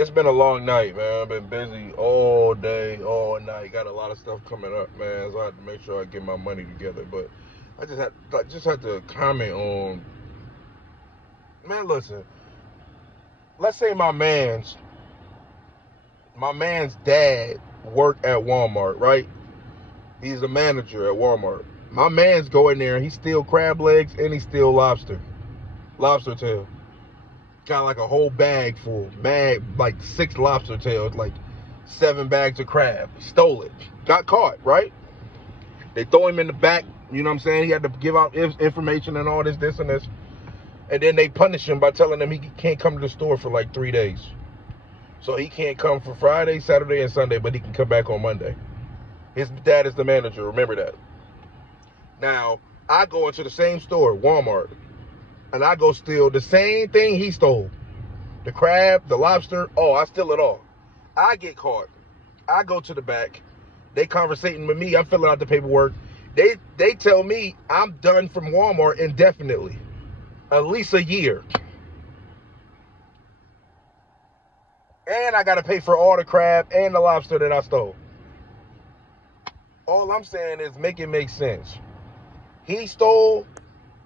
It's been a long night, man. I've been busy all day, all night. Got a lot of stuff coming up, man. So I had to make sure I get my money together. But I just had to comment on, man, listen. Let's say my man's dad worked at Walmart, right? He's a manager at Walmart. My man's go in there and he steal crab legs and he steal lobster tail. Got like a whole bag full, like 6 lobster tails, like 7 bags of crab. Stole it. Got caught, right? They throw him in the back, you know what I'm saying? He had to give out information and all this and this. And then they punish him by telling him he can't come to the store for like 3 days. So he can't come for Friday, Saturday, and Sunday, but he can come back on Monday. His dad is the manager, remember that. Now, I go into the same store, Walmart, and I go steal the same thing he stole. The crab, the lobster, I steal it all. I get caught. I go to the back. They conversating with me. I'm filling out the paperwork. They tell me I'm done from Walmart indefinitely. At least a year. And I got to pay for all the crab and the lobster that I stole. All I'm saying is make it make sense. He stole,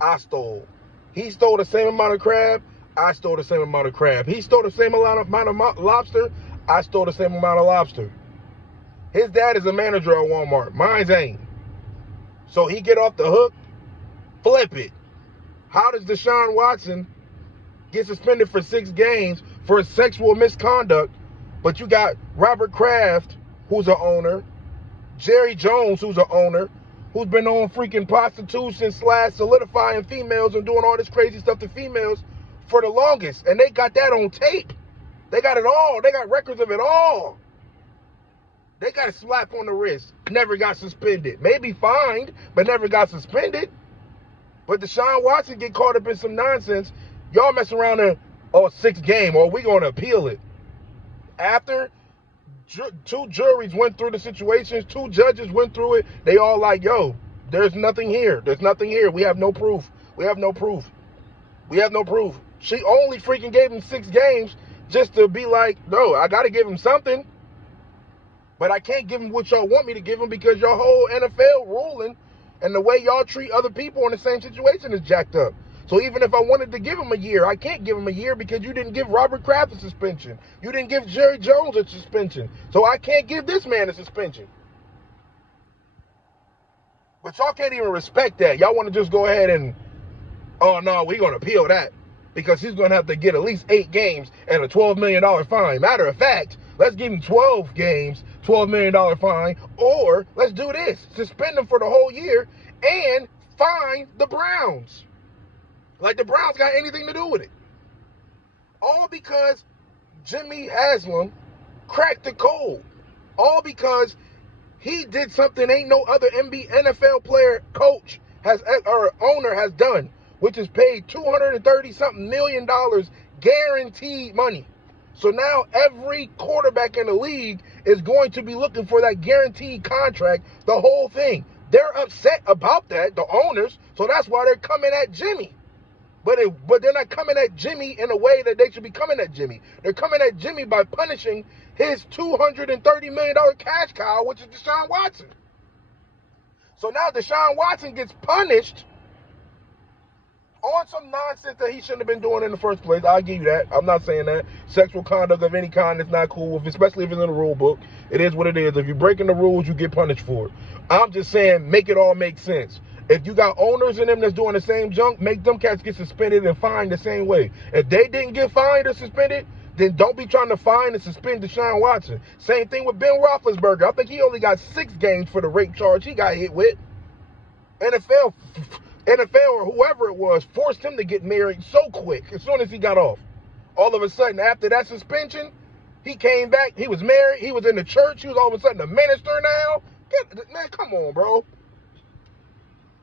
I stole. He stole the same amount of crab, I stole the same amount of crab. He stole the same amount of lobster, I stole the same amount of lobster. His dad is a manager at Walmart. Mine's ain't. So he get off the hook, flip it. How does Deshaun Watson get suspended for 6 games for sexual misconduct, but you got Robert Kraft, who's an owner, Jerry Jones, who's an owner, who's been on freaking prostitution / solidifying females and doing all this crazy stuff to females for the longest. And they got that on tape. They got it all. They got records of it all. They got a slap on the wrist. Never got suspended. Maybe fined, but never got suspended. But Deshaun Watson get caught up in some nonsense. Y'all mess around and, 6 game, or we going to appeal it. After 2 juries went through the situations, 2 judges went through it, they all like, yo, there's nothing here. There's nothing here. We have no proof. We have no proof. We have no proof. She only freaking gave him 6 games just to be like, no, I got to give him something. But I can't give him what y'all want me to give him because your whole NFL ruling and the way y'all treat other people in the same situation is jacked up. So even if I wanted to give him a year, I can't give him a year because you didn't give Robert Kraft a suspension. You didn't give Jerry Jones a suspension. So I can't give this man a suspension. But y'all can't even respect that. Y'all want to just go ahead and, oh no, we're going to appeal that because he's going to have to get at least 8 games and a $12 million fine. Matter of fact, let's give him 12 games, $12 million fine, or let's do this. Suspend him for the whole year and fine the Browns. Like the Browns got anything to do with it. All because Jimmy Haslam cracked the code. All because he did something ain't no other NFL player, coach, or owner has done, which is paid $230-something million guaranteed money. So now every quarterback in the league is going to be looking for that guaranteed contract, the whole thing. They're upset about that, the owners, so that's why they're coming at Jimmy. But they're not coming at Jimmy in a way that they should be coming at Jimmy. They're coming at Jimmy by punishing his $230 million cash cow, which is Deshaun Watson. So now Deshaun Watson gets punished on some nonsense that he shouldn't have been doing in the first place. I'll give you that. I'm not saying that. Sexual conduct of any kind is not cool, especially if it's in the rule book. It is what it is. If you're breaking the rules, you get punished for it. I'm just saying, make it all make sense. If you got owners in them that's doing the same junk, make them cats get suspended and fined the same way. If they didn't get fined or suspended, then don't be trying to fine and suspend Deshaun Watson. Same thing with Ben Roethlisberger. I think he only got 6 games for the rape charge he got hit with. NFL or whoever it was forced him to get married so quick as soon as he got off. All of a sudden, after that suspension, he came back. He was married. He was in the church. He was all of a sudden a minister now. Man, come on, bro.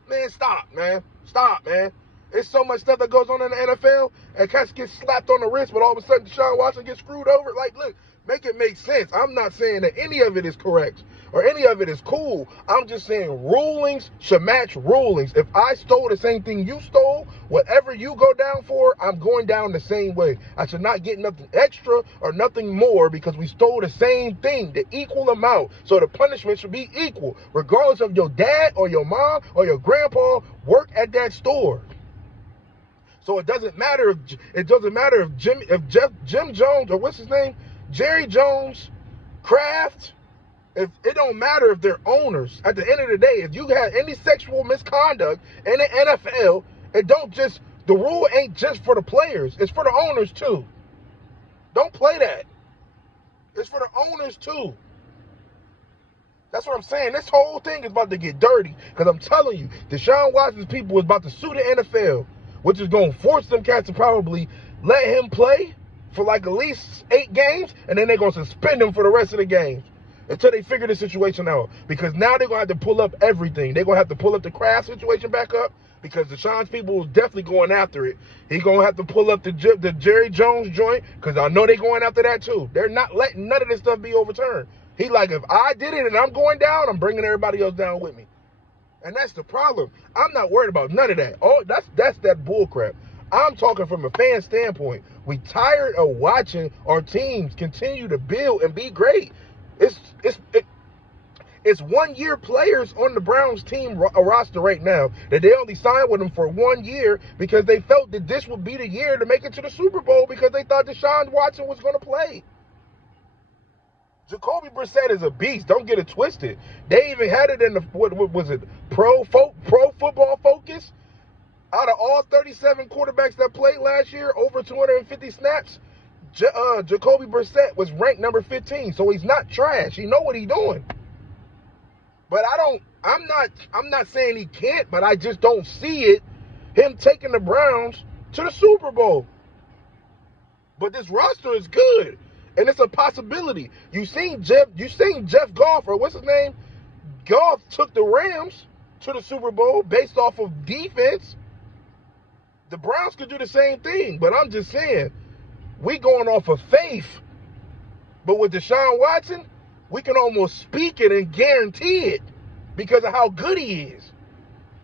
Man, stop, man. Stop, man. There's so much stuff that goes on in the NFL, and cats get slapped on the wrist, but all of a sudden Deshaun Watson gets screwed over. Like, look, Make it make sense. I'm not saying that any of it is correct or any of it is cool. I'm just saying rulings should match rulings. If I stole the same thing you stole, whatever you go down for, I'm going down the same way. I should not get nothing extra or nothing more because we stole the same thing, the equal amount. So the punishment should be equal, regardless of your dad or your mom or your grandpa work at that store. So it doesn't matter if Jim Jones, or what's his name, Jerry Jones, Kraft, if it don't matter if they're owners. At the end of the day, if you had any sexual misconduct in the NFL, the rule ain't just for the players, it's for the owners too. Don't play that. It's for the owners too. That's what I'm saying. This whole thing is about to get dirty. Because I'm telling you, Deshaun Watson's people is about to sue the NFL, which is going to force them cats to probably let him play for like at least 8 games, and then they're going to suspend him for the rest of the games until they figure the situation out. Because now they're going to have to pull up everything. They're going to have to pull up the Kraft situation back up because Deshaun's people is definitely going after it. He's going to have to pull up the Jerry Jones joint because I know they're going after that too. They're not letting none of this stuff be overturned. He like, if I did it and I'm going down, I'm bringing everybody else down with me. And that's the problem. I'm not worried about none of that. Oh, that's that bull crap. I'm talking from a fan standpoint. We tired of watching our teams continue to build and be great. It's 1-year players on the Browns team roster right now that they only signed with them for 1 year because they felt that this would be the year to make it to the Super Bowl because they thought Deshaun Watson was going to play. Jacoby Brissett is a beast. Don't get it twisted. They even had it in the, what was it, Pro Football Focus. Out of all 37 quarterbacks that played last year, over 250 snaps, Jacoby Brissett was ranked number 15. So he's not trash. He know what he's doing. But I'm not saying he can't, but I just don't see it, him taking the Browns to the Super Bowl. But this roster is good. And it's a possibility. You seen Jeff Goff, or what's his name? Goff took the Rams to the Super Bowl based off of defense. The Browns could do the same thing, but I'm just saying, we going off of faith. But with Deshaun Watson, we can almost speak it and guarantee it because of how good he is.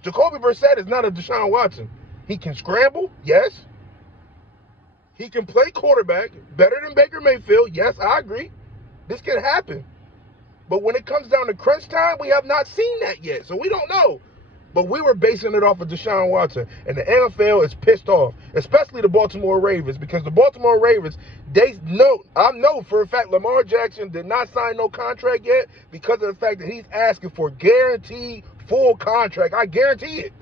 Jacoby Brissett is not a Deshaun Watson. He can scramble, yes. He can play quarterback better than Baker Mayfield. Yes, I agree. This can happen. But when it comes down to crunch time, we have not seen that yet. So we don't know. But we were basing it off of Deshaun Watson. And the NFL is pissed off, especially the Baltimore Ravens, because the Baltimore Ravens, I know for a fact Lamar Jackson did not sign no contract yet because of the fact that he's asking for guaranteed full contract. I guarantee it.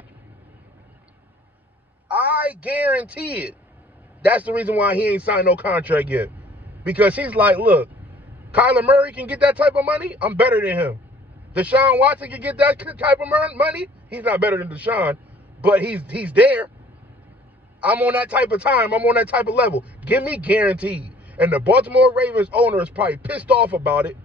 I guarantee it. That's the reason why he ain't signed no contract yet. Because he's like, look, Kyler Murray can get that type of money. I'm better than him. Deshaun Watson can get that type of money. He's not better than Deshaun, but he's there. I'm on that type of time. I'm on that type of level. Give me guaranteed. And the Baltimore Ravens owner is probably pissed off about it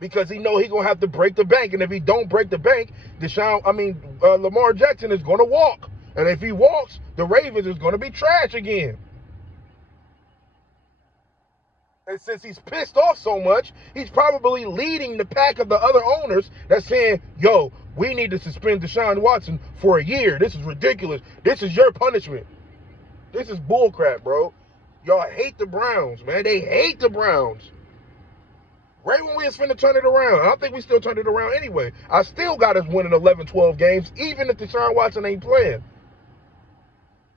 because he know he going to have to break the bank. And if he don't break the bank, Lamar Jackson is going to walk. And if he walks, the Ravens is going to be trash again. And since he's pissed off so much, he's probably leading the pack of the other owners that's saying, yo, we need to suspend Deshaun Watson for a year. This is ridiculous. This is your punishment. This is bullcrap, bro. Y'all hate the Browns, man. They hate the Browns. Right when we was finna turn it around. I think we still turned it around anyway. I still got us winning 11, 12 games, even if Deshaun Watson ain't playing.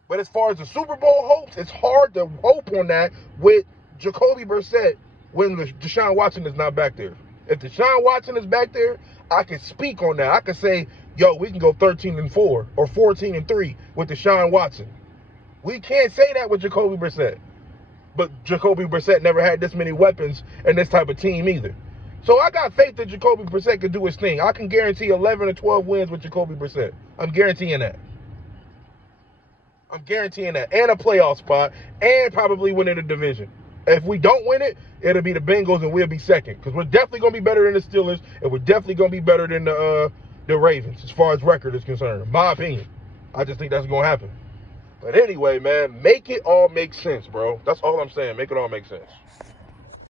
But as far as the Super Bowl hopes, it's hard to hope on that with Jacoby Brissett when Deshaun Watson is not back there. If Deshaun Watson is back there, I can speak on that. I can say, yo, we can go 13-4 or 14-3 with Deshaun Watson. We can't say that with Jacoby Brissett. But Jacoby Brissett never had this many weapons and this type of team either. So I got faith that Jacoby Brissett can do his thing. I can guarantee 11 or 12 wins with Jacoby Brissett. I'm guaranteeing that. I'm guaranteeing that. And a playoff spot and probably winning the division. If we don't win it, it'll be the Bengals and we'll be second. Because we're definitely going to be better than the Steelers. And we're definitely going to be better than the Ravens as far as record is concerned. My opinion. I just think that's going to happen. But anyway, man, make it all make sense, bro. That's all I'm saying. Make it all make sense.